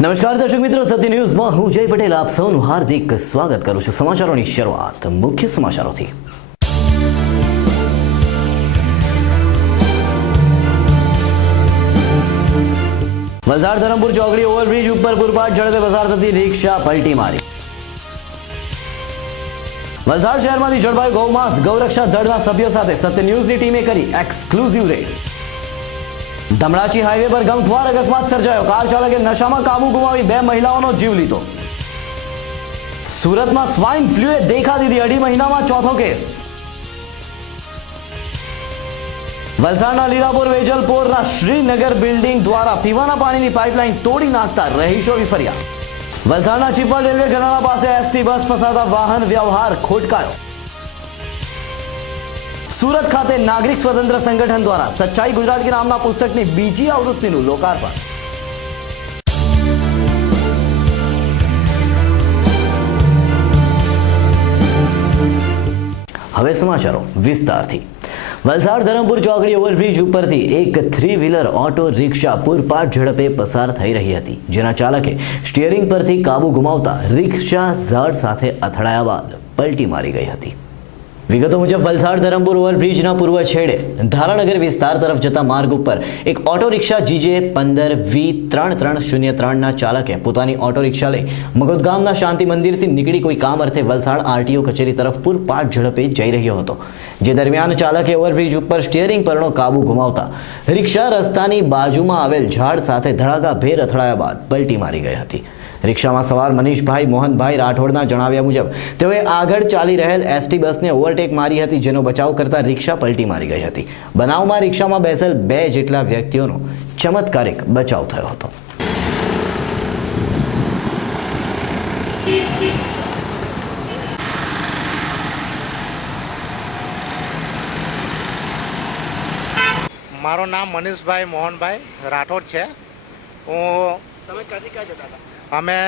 નમસ્કાર દર્શક મિત્રો, સત્ય ન્યૂઝમાં હું જય પટેલ આપ સૌનું હાર્દિક સ્વાગત કરું છું। સમાચારોની શરૂઆત મુખ્ય સમાચારોથી। વલસાડ ધરમપુર ચોકડી ઓવરબ્રિજ ઉપર પૂરપાટ ઝડપે પસાર થતી રિક્ષા પલટી મારી। વલસાડ શહેરમાંથી ઝડપાયું ગૌમાંસ। ગૌરક્ષા દળના સભ્યો સાથે સત્ય ન્યૂઝની ટીમે કરી એક્સક્લુઝિવ રેડ। ધમડાચી હાઈવે પર ગમખ્વાર અકસ્માત સર્જાયો। કાર ચાલકે નશામાં કાબુ ગુમાવી 2 મહિલાઓનો જીવ લીધો। સુરતમાં સ્વાઇન ફ્લુએ દેખા દીધી। 2.5 મહિનામાં ચોથો કેસ। વલસાડના લીલાપુર વેજલપોરના શ્રીનગર બિલ્ડિંગ દ્વારા પીવાના પાણીની પાઇપલાઇન તોડી નાખતા રહીશોની ફરિયાદ। વલસાડના ચીપલ રેલવે ઘરાણા પાસે એસટી બસ ફસાતા વાહન વ્યવહાર ખોટકાયો। સુરત ખાતે નાગરિક સ્વતંત્ર સંગઠન દ્વારા સચ્ચાઈ ગુજરાતી નામના પુસ્તકની બીજી આવૃત્તિનું લોકાર્પણ। હવે સમાચારો વિસ્તારથી। વલસાડ ધરમપુર ચોકડી ઓવરબ્રિજ ઉપરથી એક 3 વ્હીલર ઓટો રિક્ષા પૂરપાટ ઝડપે પસાર થઈ રહી હતી, જેના ચાલકે સ્ટીયરિંગ પરથી કાબુ ગુમાવતા રિક્ષા ઝાડ સાથે અથડાયા બાદ પલટી મારી ગઈ હતી। વિગતો મુજબ વલસાડ ધરમપુર ઓવરબ્રિજના પૂર્વ છેડે ધારાનગર વિસ્તાર તરફ જતા માર્ગ ઉપર એક ઓટો રિક્ષા GJ 15V3303ના ચાલકે પોતાની ઓટો રિક્ષા લઈ મગોદ ગામના શાંતિ મંદિરથી નીકળી કોઈ કામ અર્થે વલસાડ RTO કચેરી તરફ પૂરપાટ ઝડપે જઈ રહ્યો હતો, જે દરમિયાન ચાલકે ઓવરબ્રિજ ઉપર સ્ટીયરિંગ પરનો કાબુ ગુમાવતા રિક્ષા રસ્તાની બાજુમાં આવેલ ઝાડ સાથે ધડાકાભેર અથડાયા બાદ પલટી મારી ગઈ હતી। રિક્ષામાં સવાર મનીષભાઈ મોહનભાઈ રાઠોડના જણાવ્યા મુજબ તેઓએ આગળ ચાલી રહેલ એસટી બસને ઓવરટેક મારી હતી, જેનો બચાવ કરતા રિક્ષા પલટી મારી ગઈ હતી। બનાવમાં રિક્ષામાં બેસેલ 2 જેટલા વ્યક્તિઓનો ચમત્કારિક બચાવ થયો હતો। મારું નામ મનીષભાઈ મોહનભાઈ રાઠોડ છે। હું તમે ક્યાંથી ક્યાં જતા હતા? અમે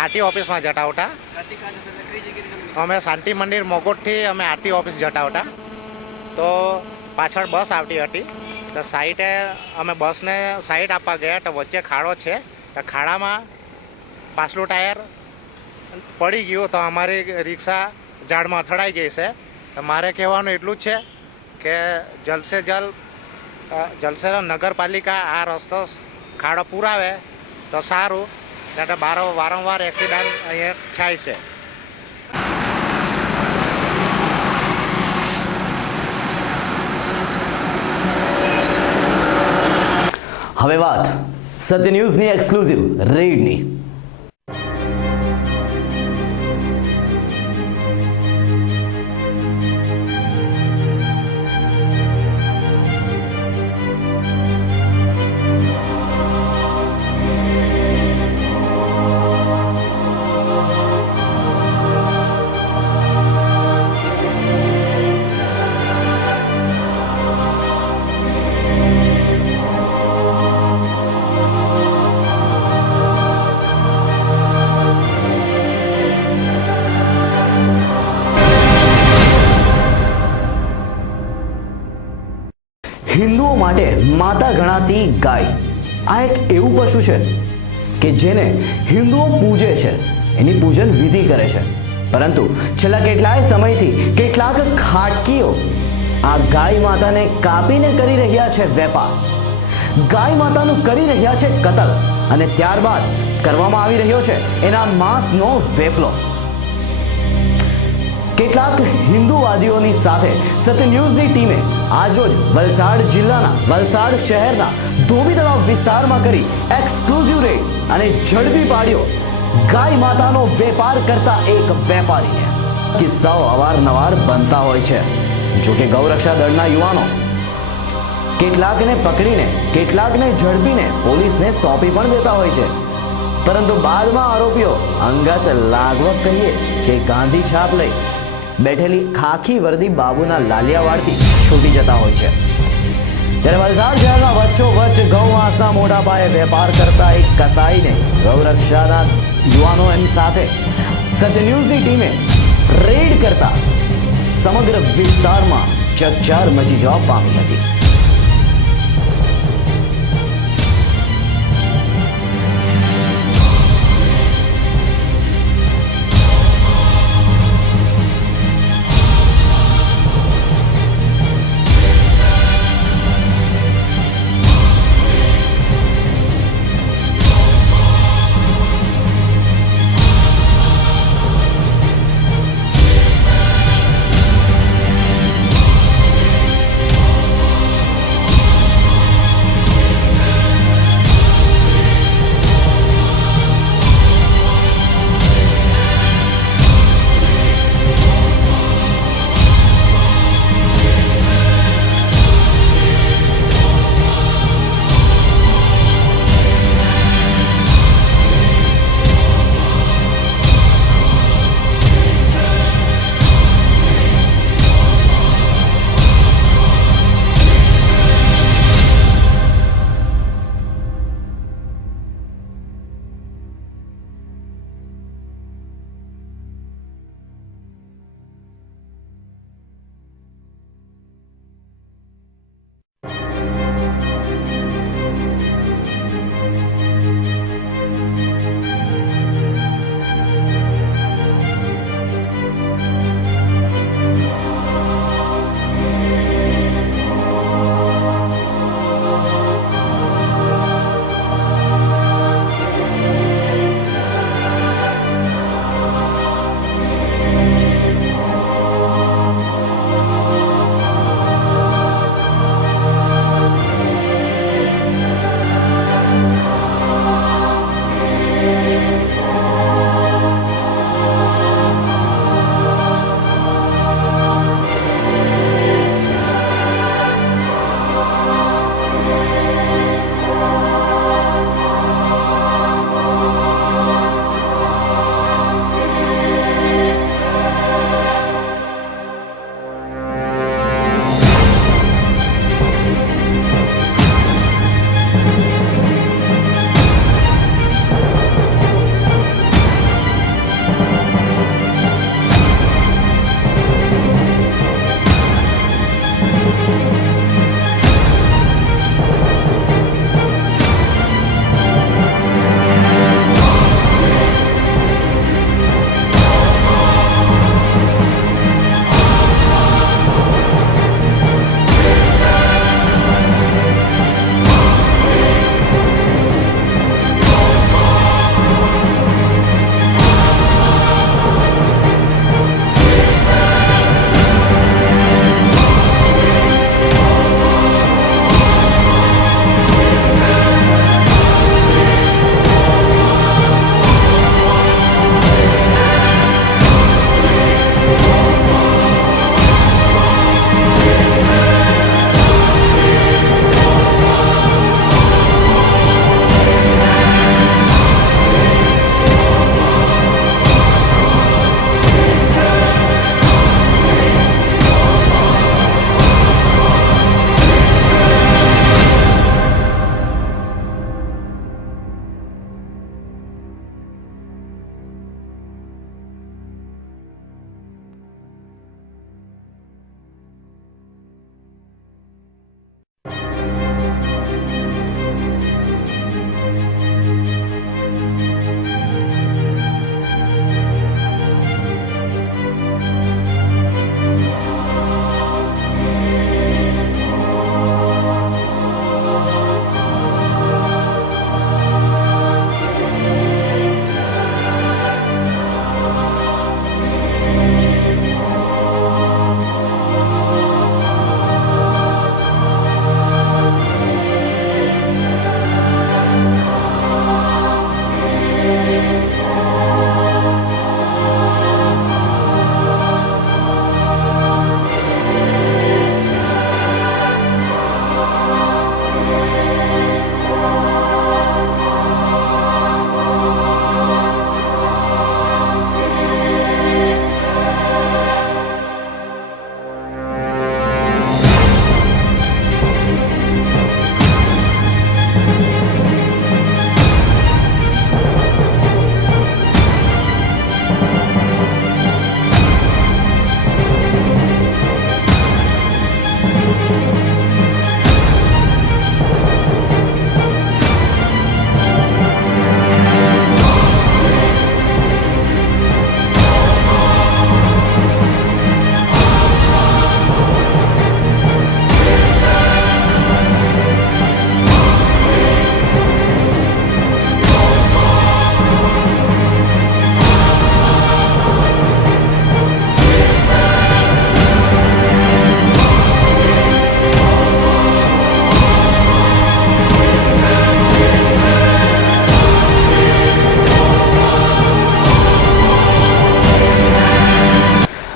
આરટી ઓફિસમાં જતા હતા। ક્યાંથી ક્યાં જતા હતા? કઈ જગ્યાએ? અમે શાંતિ મંદિર મોગોટથી અમે આરટી ઓફિસ જતા હતા, તો પાછળ બસ આવતી હતી, તો સાઈડે અમે બસને સાઈડ આપવા ગયા તો વચ્ચે ખાડો છે, તો ખાડામાં પાછલું ટાયર પડી ગયું, તો અમારી રિક્ષા ઝાડમાં અથડાઈ ગઈ છે। તો મારે કહેવાનું એટલું જ છે કે જલ્દ સે નગરપાલિકા આ રસ્તો ખાડો પુરાવે તો સારું, કારણ કે વારંવાર એક્સિડન્ટ અહીંયા થાય છે। હવે વાત સત્ય ન્યૂઝની એક્સક્લુઝિવ રેડની। હિન્દુઓ માટે માતા ગણાતી ગાય આ એક એવું પશુ છે કે જેને હિન્દુઓ પૂજે છે, એની પૂજન વિધિ કરે છે, પરંતુ છેલ્લા કેટલાય સમયથી કેટલાક ખાટકીઓ આ ગાય માતાને કાપીને કરી રહ્યા છે વેપાર। ગાય માતાનું કરી રહ્યા છે કતલ અને ત્યારબાદ કરવામાં આવી રહ્યો છે એના માંસનો વેપલો। કેટલાક હિન્દુવાદીઓની સાથે સત્ય ન્યૂઝની ટીમે આજરોજ વલસાડ જિલ્લાના વલસાડ શહેરના ધોબી તળાવ વિસ્તારમાં કરી એક્સક્લુઝિવ રેડ અને ઝડપી પાડ્યો ગાય માતાનો વેપાર કરતા એક વેપારીને। કિસ્સાઓ અવારનવાર બનતા હોય છે, જો કે ગૌરક્ષા દળના યુવાનો કેટલાકને પકડીને કેટલાકને ઝડપીને પોલીસને સોંપી પણ દેતા હોય છે, પરંતુ બાદમાં આરોપીઓ અંગત લાગવક કહીએ કે ગાંધી છાપ લઈ બેઠેલી ખાખી વર્દી બાબુના લાલિયાવાડથી છૂટી જતા હોય છે। ત્યારે વલસાડ શહેરના વચ્ચોવચ્ચ ગૌમાંસના મોટા પાયે વેપાર કરતા એક કસાઈને ગૌરક્ષાના યુવાનો એની સાથે સત્ય ન્યૂઝની ટીમે રેડ કરતા સમગ્ર વિસ્તારમાં ચકચાર મચી જવા પામી હતી।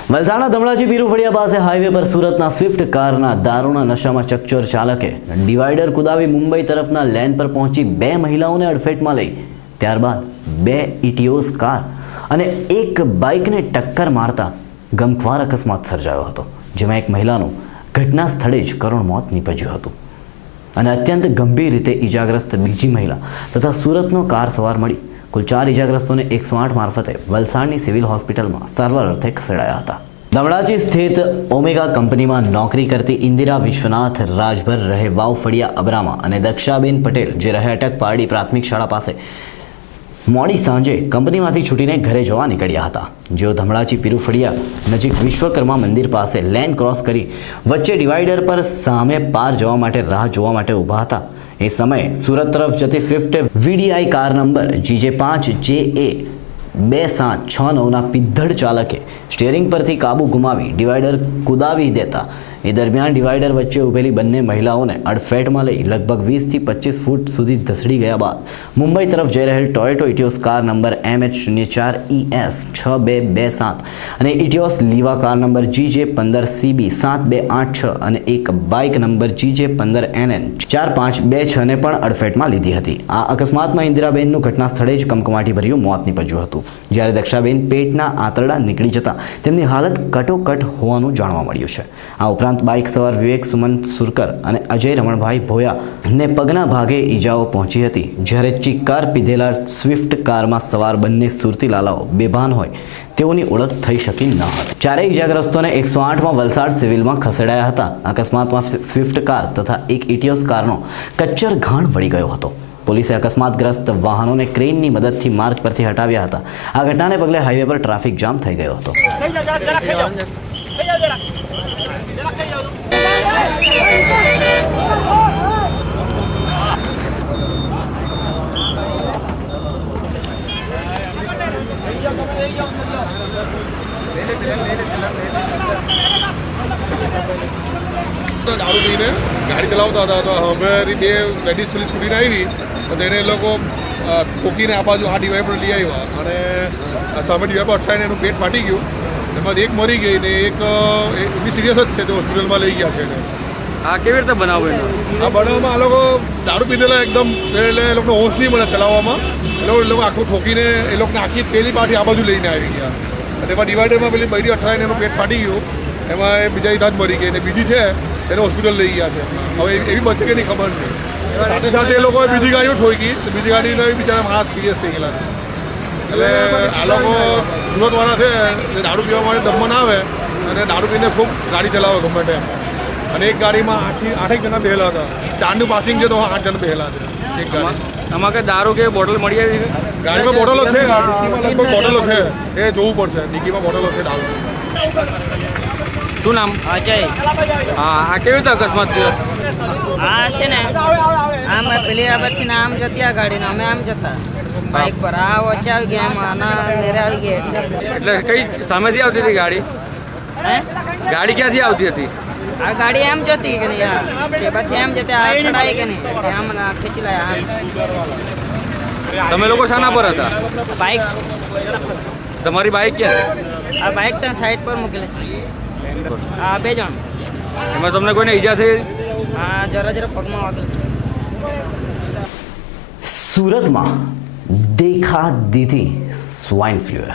વલસાડના ધમડાજી પીરુફળિયા પાસે હાઈવે પર સુરતના સ્વિફ્ટ કારના દારૂના નશામાં ચકચોર ચાલકે ડિવાઈડર કુદાવી મુંબઈ તરફના લેન પર પહોંચી 2 મહિલાઓને અડફેટમાં લઈ ત્યારબાદ 2 ઇટિયોસ કાર અને એક બાઇકને ટક્કર મારતા ગમખ્વાર અકસ્માત સર્જાયો હતો, જેમાં એક મહિલાનું ઘટના સ્થળે જ કરુણ મોત નીપજ્યું હતું અને અત્યંત ગંભીર રીતે ઈજાગ્રસ્ત બીજી મહિલા તથા સુરતનો કાર સવાર મળી કુલ 4 ઈજાગ્રસ્તોને 108 મારફતે વલસાડની સિવિલ હોસ્પિટલમાં સારવાર અર્થે ખસેડાયા હતા. ધમડાજી સ્થિત ઓમેગા કંપનીમાં નોકરી કરતી ઇન્દિરા વિશ્વનાથ રાજભર રહે વાવફળિયા અબરામા અને દક્ષાબેન પટેલ જે રહે અટક પારડી પ્રાથમિક શાળા પાસે મોડી સાંજે કંપનીમાંથી છૂટીને ઘરે જવા નીકળ્યા હતા. જેઓ ધમડાજી પીરુફળિયા નજીક વિશ્વકર્મા મંદિર પાસે લેન ક્રોસ કરી વચ્ચે ડિવાઈડર પર સામે પાર જવા માટે રાહ જોવા માટે ઊભા હતા. એ સમયે સુરત તરફ જતી Swift VDI car number GJ5JA 2769ના પિદ્ધડ ચાલકે સ્ટીયરિંગ પરથી કાબુ ગુમાવી ડિવાઈડર કુદાવી દેતા એ દરમિયાન ડિવાઈડર વચ્ચે ઊભેલી બંને મહિલાઓને અડફેટમાં લઈ લગભગ 20 થી 25 ફૂટ સુધી ધસડી ગયા બાદ મુંબઈ તરફ જઈ રહેલ ટોયોટો ઇટિયોસ કાર નંબર MH04ES 6227 અને Etios Liva car number GJ15CB 7286 અને એક બાઇક નંબર GJ15NN 4526 ને પણ અડફેટમાં લીધી હતી. આ અકસ્માતમાં ઇન્દિરાબેનનું ઘટના સ્થળે જ કમકમાટીભર્યું મોત નીપજ્યું હતું, જ્યારે દક્ષાબેન પેટના આંતરડા નીકળી જતા તેમની હાલત કટોકટ હોવાનું જાણવા મળ્યું છે. આ ઉપરાંત બાઇક સવાર વિવેક સુમન સુરકર અને અજય રમણભાઈ ભોયા ને પગના ભાગે ઈજાઓ પહોંચી હતી, જ્યારે ચિક્કાર પીધેલા સ્વિફ્ટ કારમાં સવાર બંને સુરતી લાલાઓ બેભાન હોય તેઓની ઓળખ થઈ શકી ન હતી. ચારેય ઈજાગ્રસ્તોને 108માં વલસાડ સિવિલમાં ખસેડાયા હતા. અકસ્માતમાં સ્વિફ્ટ કાર તથા એક ઇટિયોસ કારનો કચ્ચર ઘાણ વળી ગયો હતો. પોલીસે અકસ્માતગ્રસ્ત વાહનોને ક્રેનની મદદથી માર્ગ પરથી હટાવ્યા હતા. આ ઘટનાને પગલે હાઈવે પર ટ્રાફિક જામ થઈ ગયો હતો. દારૂ પીને ગાડી ચલાવતા હતા તો હવે બે લેડીઝ પેલી છૂટીને આવી તો તેને એ લોકો ઠોકીને આ બાજુ આ ડિવાઈડ પર લઈ આવ્યા અને સામે ડિવાઈડ પર અટકાઈને એનું પેટ ફાટી ગયું. એમાં એક મરી ગઈ ને એક એવી સિરિયસ જ છે તે હોસ્પિટલમાં લઈ ગયા છે એને. આ કેવી રીતે બનાવો એનો? આ બનાવવામાં આ લોકો દારૂ પીધેલા એકદમ એટલે એ લોકોને હોશ નહીં મળે ચલાવવામાં. એ લોકો આખું ઠોકીને એ લોકોને આખી પેલી પાર્ટી આ બાજુ લઈને આવી ગયા અને એમાં ડિવાઈડરમાં પેલી બૈરી અઠવાઈને એનું પેટ ફાટી ગયું. એમાં એ બીજા ઇલાજ મરી ગઈ ને બીજી છે એને હોસ્પિટલ લઈ ગયા છે. હવે એવી બચે કે નહીં ખબર નહીં. સાથે સાથે એ લોકોએ બીજી ગાડીઓ ઠોકી તો બીજી ગાડીને બિચારા હાથ સિરિયસ થઈ ગયેલા. એટલે આ લોકો સુરતવાળા છે દારૂ પીવા માટે દમણ આવે અને દારૂ પીને ખૂબ ગાડી ચલાવે ગમે તેમ. અને એક ગાડીમાં 8 જણા બેહેલા હતા. 4નું પાસિંગ છે તો 8 જણા બેહેલા છે એક ગાડી. આમાં કે દારૂ કે બોટલ મળી આવી છે? ગાડીમાં બોટલો છે, લગભગ બોટલો છે, એ જોવું પડશે. ડિક્કીમાં બોટલો છે દારૂ. શું નામ? અજય. હા, આ કેવી રીતે અકસ્માત થયો? આ છે ને આમ પેલી બાબતથી આમ જતી આ ગાડીને અમે આમ જતા બાઇક પર આ વચ્ચે આવી ગયા એમ આના મેરે આવી ગયા એટલે કઈ સામેથી આવતી હતી ગાડી? હે ગાડી ક્યાંથી આવતી હતી? આ ગાડી એમ જતી કે નહીં આ પછી એમ જતી આ ચડાઈ કે નહીં આમ ખેંચી લાયા. તમે લોકો શાના પર હતા? બાઇક. તમારી બાઇક ક્યાં? આ બાઇક તો સાઈડ પર મૂકેલી છે. આ 2 જણ. એમાં તમને કોઈને ઈજા થઈ? આ જરા પગમાં વાગેલ છે. સુરતમાં દેખા દીધી સ્વાઇન ફ્લૂએ.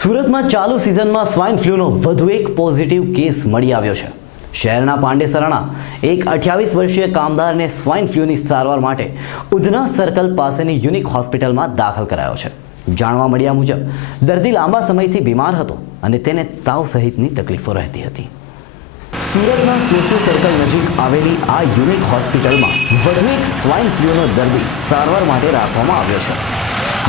સુરતમાં ચાલુ સિઝનમાં સ્વાઇન ફ્લૂનો વધુ એક પોઝિટિવ કેસ મળી આવ્યો છે. શહેરના પાંડેસરાના એક 28 વર્ષીય કામદારને સ્વાઇન ફ્લૂની સારવાર માટે ઉધના સર્કલ પાસેની યુનિક હોસ્પિટલમાં દાખલ કરાયો છે. જાણવા મળ્યા મુજબ દર્દી લાંબા સમયથી બીમાર હતો અને તેને તાવ સહિતની તકલીફો રહેતી હતી. સુરતના સોસો સર્કલ નજીક આવેલી આ યુનિક હોસ્પિટલમાં વધુ એક સ્વાઇન ફ્લૂનો દર્દી સારવાર માટે રાખવામાં આવ્યો છે.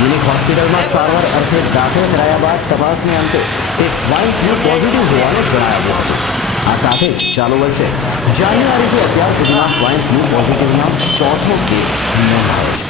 યુનિક હોસ્પિટલમાં સારવાર અર્થે દાખલ કરાયા બાદ તપાસને અંતે તે સ્વાઇન ફ્લૂ પોઝિટિવ હોવાનું જણાવ્યું હતું. આ સાથે જ ચાલુ વર્ષે જાન્યુઆરીથી અત્યાર સુધીમાં સ્વાઇન ફ્લૂ પોઝિટિવના ચોથો કેસ નોંધાયો છે.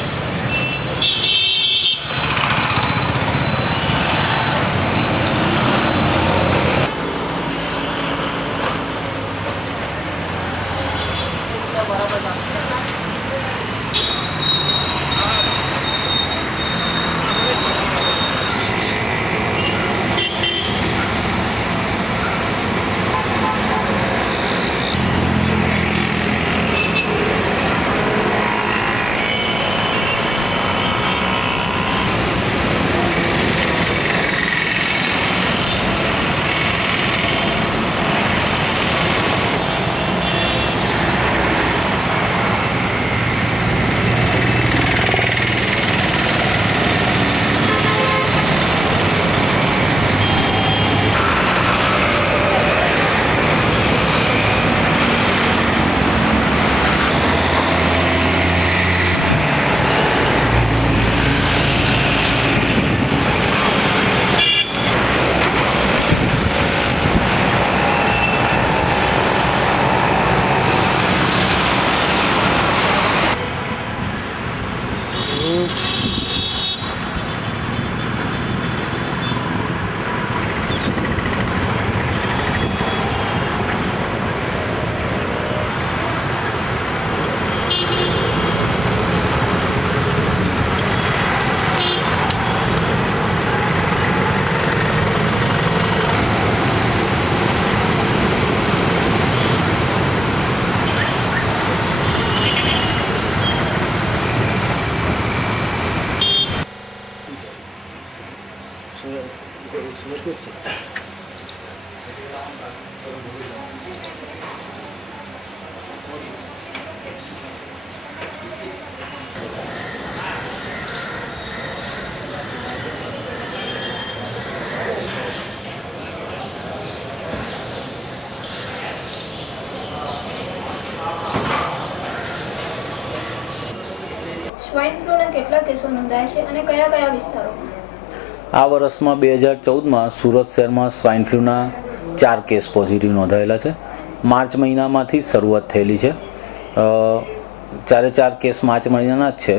સુરત જ છે. સ્વાઇન ફ્લૂના કેટલા કેસો નોંધાયા છે અને કયા કયા વિસ્તારોમાં? આ વર્ષમાં 2014માં સુરત શહેરમાં સ્વાઇન ફ્લૂના 4 કેસ પોઝિટિવ નોંધાયેલા છે. માર્ચ મહિનામાંથી શરૂઆત થયેલી છે. 4 કેસ માર્ચ મહિનાના જ છે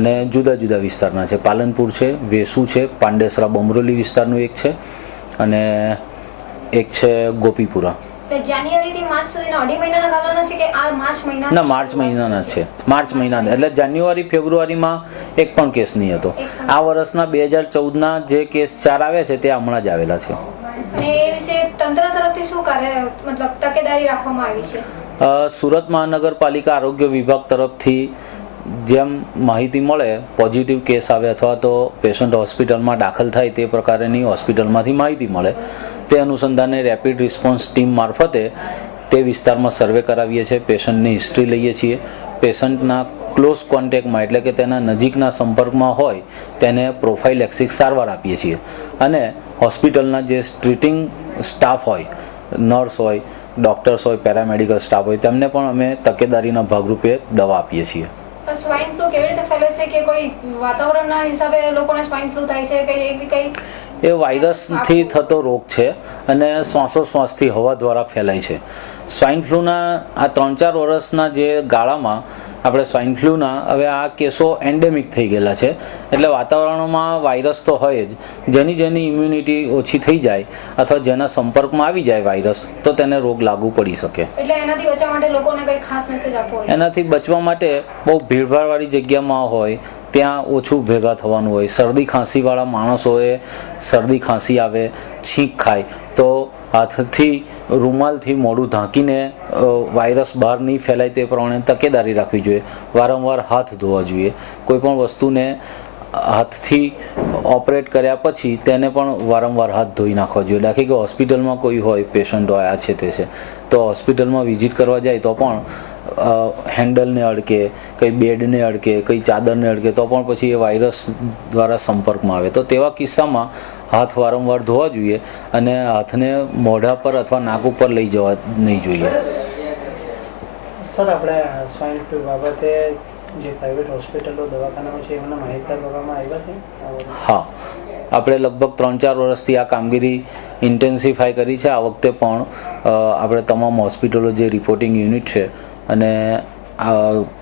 અને જુદા જુદા વિસ્તારના છે. પાલનપુર છે, વેસુ છે, પાંડેસરા બોમરોલી વિસ્તારનું એક છે અને એક છે ગોપીપુરા. જાન્યુઆરીથી માર્ચ સુધીના 2.5 મહિનાના ગાળાના છે કે આ માર્ચ મહિના? ના, માર્ચ મહિનાના છે. માર્ચ મહિનાના એટલે જાન્યુઆરી ફેબ્રુઆરીમાં એક પણ કેસ નહીં હતો. આ વર્ષના 2014ના જે કેસ 4 આવ્યા છે તે હમણાં જ આવેલા છે. અને એ વિશે તંત્ર તરફથી શું કાર્ય મતલબ તકેદારી રાખવામાં આવી છે? સુરત મહાનગરપાલિકા આરોગ્ય વિભાગ તરફથી જેમ માહિતી મળે, પોઝિટિવ કેસ આવે અથવા તો પેશન્ટ હોસ્પિટલમાં દાખલ થાય તે પ્રકારેની હોસ્પિટલમાંથી માહિતી મળે, તે અનુસંધાને રેપિડ રિસ્પોન્સ ટીમ મારફતે તે વિસ્તારમાં સર્વે કરાવીએ છીએ. પેશન્ટની હિસ્ટ્રી લઈએ છીએ. પેશન્ટના ક્લોઝ કોન્ટેક્ટમાં એટલે કે તેના નજીકના સંપર્કમાં હોય તેને પ્રોફાઇલેક્સિક સારવાર આપીએ છીએ અને હોસ્પિટલના જે ટ્રીટિંગ સ્ટાફ હોય, નર્સ હોય, ડૉક્ટર્સ હોય, પેરામેડિકલ સ્ટાફ હોય, તેમને પણ અમે તકેદારીના ભાગરૂપે દવા આપીએ છીએ. સ્વાઇન ફ્લૂ કેવી રીતે ફેલે છે કે કોઈ વાતાવરણના હિસાબે લોકોને સ્વાઇન ફ્લૂ થાય છે કે એવી કઈ? એ વાયરસથી થતો રોગ છે અને શ્વાસોશ્વાસથી હવા દ્વારા ફેલાય છે. સ્વાઇન ફ્લૂના આ 3-4 વર્ષના જે ગાળામાં આપણે સ્વાઇન ફ્લૂના હવે આ કેસો એન્ડેમિક થઈ ગયેલા છે. એટલે વાતાવરણમાં વાયરસ તો હોય જ, જેની ઇમ્યુનિટી ઓછી થઈ જાય અથવા જેના સંપર્કમાં આવી જાય વાયરસ તો તેને રોગ લાગુ પડી શકે. એટલે એનાથી બચવા માટે લોકોને કઈ ખાસ મેસેજ આપવો હોય? એનાથી બચવા માટે બહુ ભીડભાડવાળી જગ્યામાં હોય ત્યાં ઓછું ભેગા થવાનું હોય. શરદી ખાંસીવાળા માણસોએ શરદી ખાંસી આવે, છીંક ખાય તો હાથથી રૂમાલથી મોઢું ઢાંકીને વાયરસ બહાર નહીં ફેલાય તે પ્રમાણે તકેદારી રાખવી જોઈએ. વારંવાર હાથ ધોવા જોઈએ. કોઈપણ વસ્તુને હાથથી ઓપરેટ કર્યા પછી તેને પણ વારંવાર હાથ ધોઈ નાખવા જોઈએ. દાખલા કે હોસ્પિટલમાં કોઈ હોય, પેશન્ટ હોય, આ છે તે છે, તો હોસ્પિટલમાં વિઝિટ કરવા જાય તો પણ હેન્ડલને અડકે, કંઈ બેડને અડકે, કંઈ ચાદરને અડકે તો પણ પછી એ વાયરસ દ્વારા સંપર્કમાં આવે. તો તેવા કિસ્સામાં હાથ વારંવાર ધોવા જોઈએ અને હાથને મોઢા પર અથવા નાક ઉપર લઈ જવા નહીં જોઈએ. સર, આપણે સ્વાઇન ફ્લૂ બાબતે જે પ્રાઇવેટ હોસ્પિટલો દવાખાનાઓ છે એમના માહિતગાર કરવામાં આવ્યા છે? હા, આપણે લગભગ 3-4 વર્ષથી આ કામગીરી ઇન્ટેન્સિફાઈ કરી છે. આ વખતે પણ આપણે તમામ હોસ્પિટલો જે રિપોર્ટિંગ યુનિટ છે અને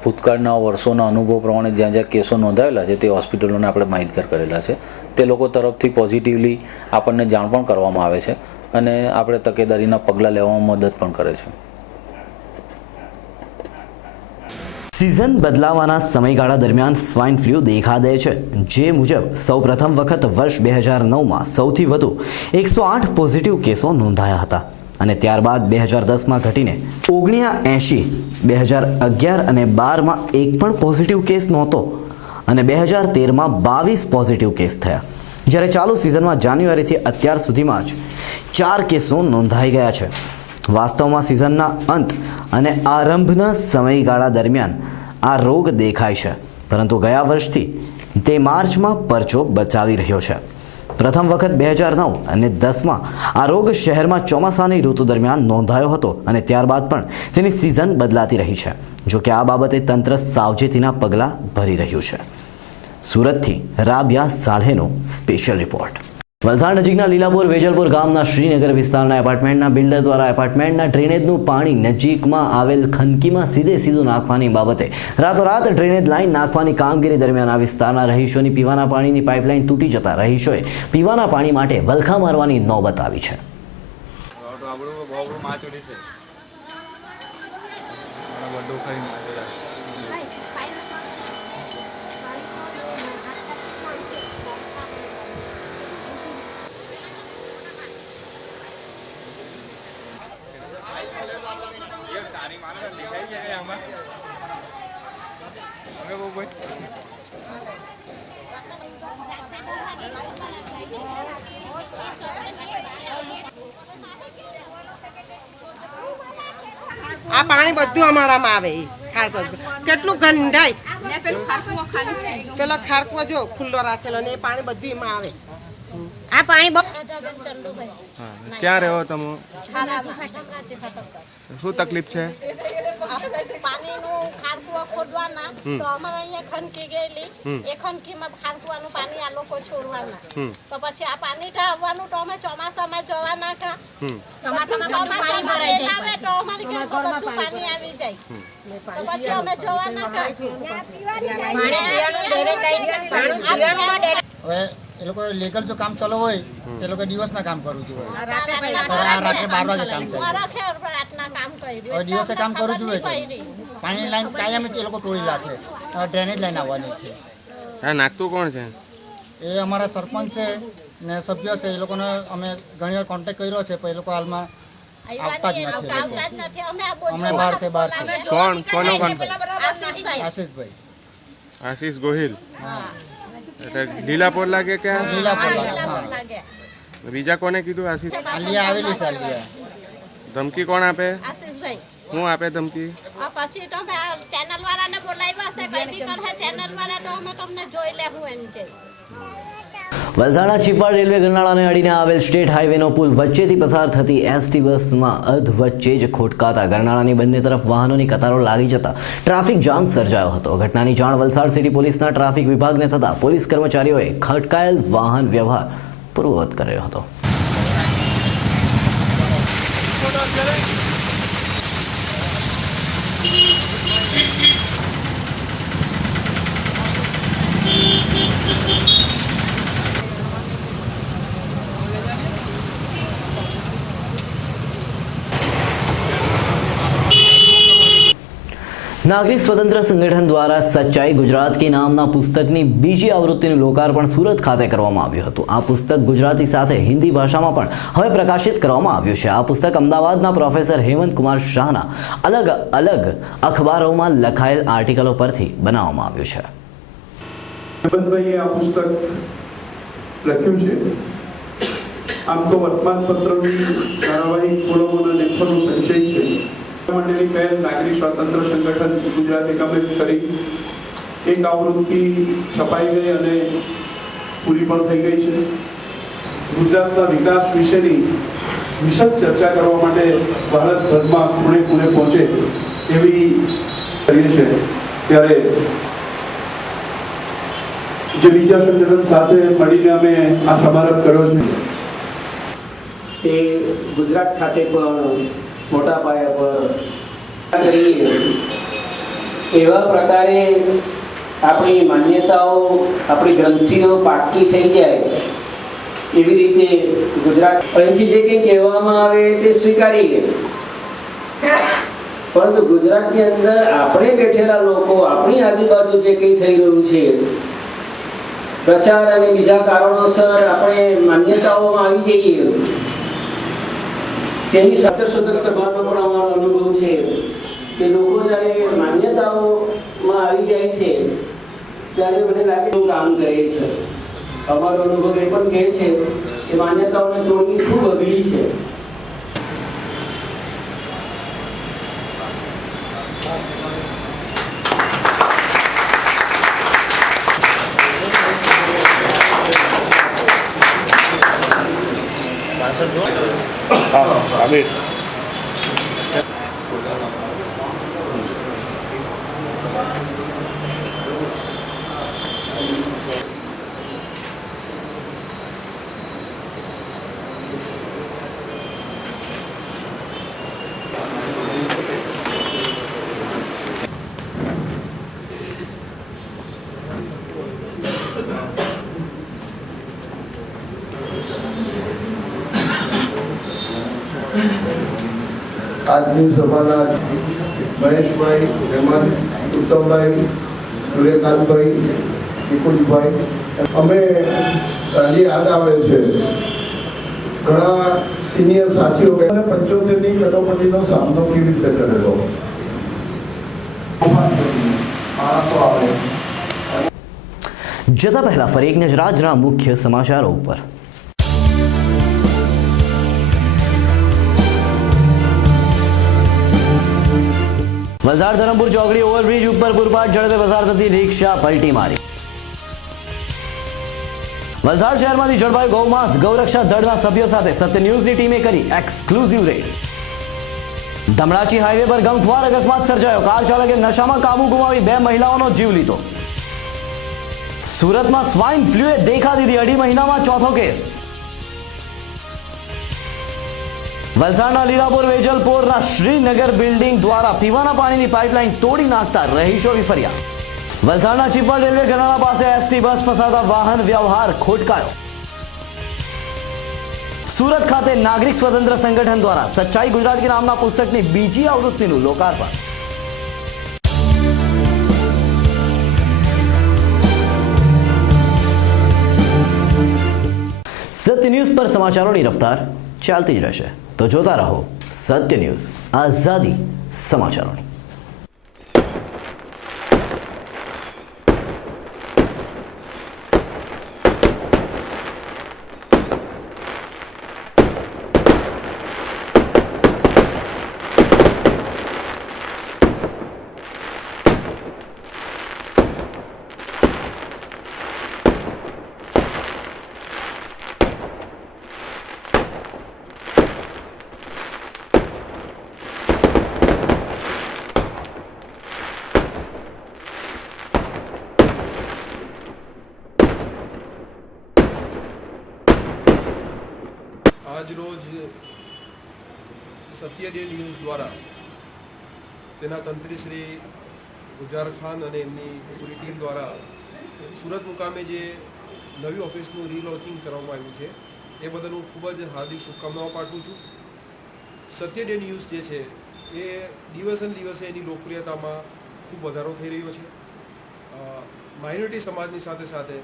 ભૂતકાળના વર્ષોના અનુભવ પ્રમાણે જ્યાં જ્યાં કેસો નોંધાયેલા છે તે હોસ્પિટલોને આપણે માહિતગાર કરેલા છે. તે લોકો તરફથી પોઝિટિવલી આપણને જાણ પણ કરવામાં આવે છે અને આપણે તકેદારીના પગલાં લેવામાં મદદ પણ કરે છે. સિઝન બદલાવાના સમયગાળા દરમિયાન સ્વાઇન ફ્લૂ દેખા દે છે. જે મુજબ સૌપ્રથમ વખત વર્ષ 2009માં સૌથી વધુ 108 પોઝિટિવ કેસો નોંધાયા હતા અને ત્યારબાદ 2010માં ઘટીને 79, 2011 અને 12માં એક પણ પોઝિટિવ કેસ નહોતો અને 2013માં 22 પોઝિટિવ કેસ થયા. જ્યારે ચાલુ સિઝનમાં જાન્યુઆરીથી અત્યાર સુધીમાં જ 4 કેસો નોંધાઈ ગયા છે. વાસ્તવમાં સિઝનના અંત અને આરંભના સમયગાળા દરમિયાન આ રોગ દેખાય છે, પરંતુ ગયા વર્ષથી તે માર્ચમાં પરચો બચાવી રહ્યો છે. પ્રથમ વખત 2009 અને 10માં આ રોગ શહેરમાં ચોમાસાની ઋતુ દરમિયાન નોંધાયો હતો અને ત્યારબાદ પણ તેની સિઝન બદલાતી રહી છે. જો કે આ બાબતે તંત્ર સાવચેતીના પગલાં ભરી રહ્યું છે. સુરતથી રાબિયા સાલેહનો સ્પેશિયલ રિપોર્ટ. વલસાડ નજીકના લીલાપુર વેજલપુર ગામના શ્રીનગર વિસ્તારના એપાર્ટમેન્ટના બિલ્ડર દ્વારા એપાર્ટમેન્ટના ડ્રેનેજનું પાણી નજીકમાં આવેલ ખંદકીમાં સીધું નાખવાની બાબતે રાતોરાત ડ્રેનેજ લાઇન નાખવાની કામગીરી દરમિયાન આ વિસ્તારના રહીશોની પીવાના પાણીની પાઇપલાઇન તૂટી જતા રહીશોએ પીવાના પાણી માટે વલખા મારવાની નોબત આવી છે. Yes, sir. આ પાણી બધું અમારામાં આવે ખાર કેટલું ગંધાય પેલો ખારકુઓ જો ખુલ્લો રાખેલો ને એ પાણી બધું એમાં આવે આ પાણી ક્યાં રહો તમે શું તકલીફ છે પાણીનું ખારકુઓ ખોદવાના તો અમારે અહીંયા ખનકી ગયેલી એ ખનકીમાં ખારકુવાનું પાણી આ લોકો છોડવાના તો પછી આ પાણી આવવાનું તો અમે ચોમાસામાં જવાના કા ચોમાસામાં પાણી ભરાઈ જાય તો અમારી ઘરમાં પાણી આવી જાય તો પછી અમે જવાના કા પાણી પીવાનું હવે એ લોકો લીગલ જો કામ ચાલુ હોય એ લોકો દિવસના કામ કરવું જોઈએ રાત્રે 12 વાગે કામ ચાલે હવે દિવસે કામ કરવું જોઈએ પાણી લાઈન કાયમ એ લોકો તોડી નાખે ડ્રેનેજ લાઈન આવવાની છે હા નાખતું કોણ છે એ અમારા સરપંચ છે ને સભ્ય છે એ લોકોને અમે ઘણી વાર કોન્ટેક્ટ કર્યો છે પણ એ લોકો હાલમાં આવતા જ નથી અમને બહાર છે કોણ કોનો આશીષભાઈ આશીષ ગોહિલ લીલાપોર લાગે કે લીલાપુર લાગે બીજા કોને કીધું આશીષ આલિયા આવેલી છે આલિયા ધમકી કોણ આપે આશીષભાઈ હું આપે ધમકી પછી તમે ચેનલ વાળાને બોલાવ્યા છે કઈ બી કરે ચેનલ વાળા તો અમે તમને જોઈ લેવું એમ કે વલસાડના ચીપાડ રેલવે ગરનાળાને અડીને આવેલ સ્ટેટ હાઈવેનો પુલ વચ્ચેથી પસાર થતી એસટી બસમાં અધ વચ્ચે જ ખોટકાતા ગરનાળાની બંને તરફ વાહનોની કતારો લાગી જતા ટ્રાફિક જામ સર્જાયો હતો. ઘટનાની જાણ વલસાડ સિટી પોલીસના ટ્રાફિક વિભાગને થતા પોલીસ કર્મચારીઓએ ખટકાયેલ વાહન વ્યવહાર પૂર્વવત કર્યો હતો. નાગરિક સ્વતંત્ર સંગઠન દ્વારા સચ્ચાઈ ગુજરાત કી નામના પુસ્તકની બીજી આવૃત્તિનું લોકાર્પણ સુરત ખાતે કરવામાં આવ્યું હતું. આ પુસ્તક ગુજરાતી સાથે હિન્દી ભાષામાં પણ હવે પ્રકાશિત કરવામાં આવ્યું છે. આ પુસ્તક અમદાવાદના પ્રોફેસર હેમંત કુમાર શાહના અલગ અલગ અખબારોમાં લખાયેલ આર્ટિકલો પરથી બનાવવામાં આવ્યું છે. હેમંતભાઈએ આ પુસ્તક લખ્યું છે. આમ તો વર્તમાનપત્રની ધારાવાહિક કોલમોના લેખોનો સંચય છે. મંડળની પહેલ નાગરિક સ્વાતંત્ર્ય સંગઠન ગુજરાત એકમે કરી એક આવૃત્તિ છપાઈ ગઈ અને પૂરી પણ થઈ ગઈ છે. ગુજરાતના વિકાસ વિશેની વિશદ ચર્ચા કરવા માટે ભારતભરમાં ખૂણે ખૂણે પહોંચે એવી કરીએ છીએ. ત્યારે જે બીજા સંગઠન સાથે મળીને અમે આ સમારંભ કર્યો છે તે ગુજરાત ખાતે પણ મોટા પાયા પર કરીએ એવા પ્રકારે આપણી માન્યતાઓ આપણી ગ્રંથિઓ પાકી થઈ જાય એવી રીતે ગુજરાત અહીંથી જે કંઈ કહેવામાં આવે તે સ્વીકારી લે, પરંતુ ગુજરાતની અંદર આપણે બેઠેલા લોકો આપણી આજુબાજુ જે કંઈ થઈ રહ્યું છે પ્રચાર અને બીજા કારણોસર આપણે માન્યતાઓમાં આવી જઈએ તેની સત્યશોધક સભાનો પણ અમારો અનુભવ છે કે લોકો જ્યારે માન્યતાઓમાં આવી જાય છે ત્યારે મને લાગે એવું કામ કરે છે. અમારો અનુભવ એ પણ કહે છે કે માન્યતાઓને તોડવી ખૂબ અઘરી છે. આમિર આજની સભાના મહેશભાઈ, હેમંત, ઉત્તમભાઈ, સૂર્યકાંતભાઈ, નિકુંજભાઈ, અમે આજે યાદ આવે છે ઘણા સિનિયર સાથીઓ 75ની કટોકટીનો સામનો કેવી રીતે કરેલો. જતા પહેલા ફરી એક નજર આજના મુખ્ય સમાચારો ઉપર. વલસાડ ધરમપુર ચોકડી ઓવરબ્રિજ ઉપર પૂરપાટ ઝડપે પસાર થતી રિક્ષા પલટી મારી. વલસાડ શહેરમાંથી ઝડપાયું ગૌમાંસ. ગૌરક્ષા દળના સભ્યો સાથે સત્ય ન્યૂઝની ટીમે કરી એક્સક્લુઝિવ રેડ. ધમણાચી હાઈવે પર ગમખ્વાર અકસ્માત સર્જાયો. કાર ચાલકે નશામાં કાબુ ગુમાવી 2 મહિલાઓનો જીવ લીધો. સુરતમાં સ્વાઇન ફ્લુએ દેખા દીધી. 2.5 મહિનામાં ચોથો કેસ. વલસાડના લીલાપુર વેજલપોરના શ્રીનગર બિલ્ડિંગ દ્વારા પીવાના પાણીની પાઇપલાઇન તોડી નાખતા રહીશો વિફર્યા. વલસાડના ચીપલ રેલવે ઘરાણા પાસે એસટી બસ ફસાતા વાહન વ્યવહાર ખોટકાયો. સુરત ખાતે નાગરિક સ્વતંત્ર સંગઠન દ્વારા સચ્ચાઈ ગુજરાત કે નામના પુસ્તકની બીજી આવૃત્તિનું લોકાર્પણ. સત્ય ન્યૂઝ પર સમાચારોની રફતાર ચાલતી જ રહેશે, તો જોતા રહો સત્ય ન્યૂઝ, આઝાદી સમાચારોની. આજ રોજ સત્ય ડે ન્યૂઝ દ્વારા તેના તંત્રી શ્રી ગુજાર ખાન અને એમની પૂરી ટીમ દ્વારા સુરત મુકામે જે નવી ઓફિસનું રીલોન્ચિંગ કરવામાં આવ્યું છે એ બદલ હું ખૂબ જ હાર્દિક શુભકામનાઓ પાઠવું છું. સત્ય ડે ન્યૂઝ જે છે એ દિવસે ને દિવસે એની લોકપ્રિયતામાં ખૂબ વધારો થઈ રહ્યો છે. માઇનોરિટી સમાજની સાથે સાથે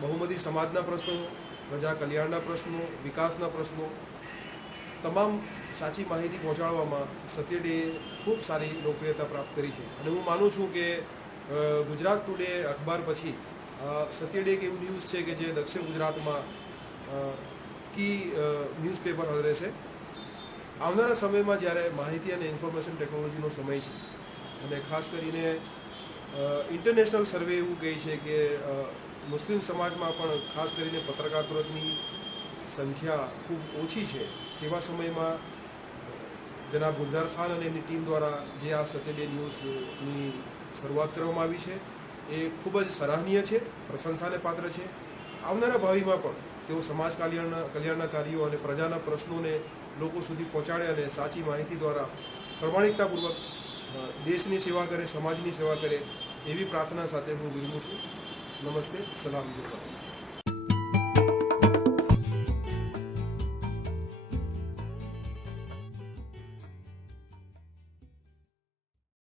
બહુમતી સમાજના પ્રશ્નો, પ્રજા કલ્યાણના પ્રશ્નો, વિકાસના પ્રશ્નો, તમામ સાચી માહિતી પહોંચાડવામાં સત્ય ડે ખૂબ સારી લોકપ્રિયતા પ્રાપ્ત કરી છે. અને હું માનું છું કે ગુજરાત ટુડે અખબાર પછી સત્ય ડે એક એવું ન્યૂઝ છે કે જે દક્ષિણ ગુજરાતમાં કી ન્યૂઝપેપર રહેશે. આવનારા સમયમાં જ્યારે માહિતી અને ઇન્ફોર્મેશન ટેકનોલોજીનો સમય છે અને ખાસ કરીને ઇન્ટરનેશનલ સર્વે એવું કહે છે કે મુસ્લિમ સમાજમાં પણ ખાસ કરીને પત્રકારત્વની સંખ્યા ખૂબ ઓછી છે. તેવા સમયમાં જનાબ ગુલઝાર ખાન અને એમની ટીમ દ્વારા જે આ સત્ય ડે ન્યૂઝની શરૂઆત કરવામાં આવી છે એ ખૂબ જ સરાહનીય છે, પ્રશંસાને પાત્ર છે. આવનારા ભાવિમાં પણ તેઓ સમાજ કલ્યાણના કાર્યો અને પ્રજાના પ્રશ્નોને લોકો સુધી પહોંચાડે અને સાચી માહિતી દ્વારા પ્રમાણિકતાપૂર્વક દેશની સેવા કરે, સમાજની સેવા કરે એવી પ્રાર્થના સાથે હું વિરમું છું. નમસ્તે, સલામ.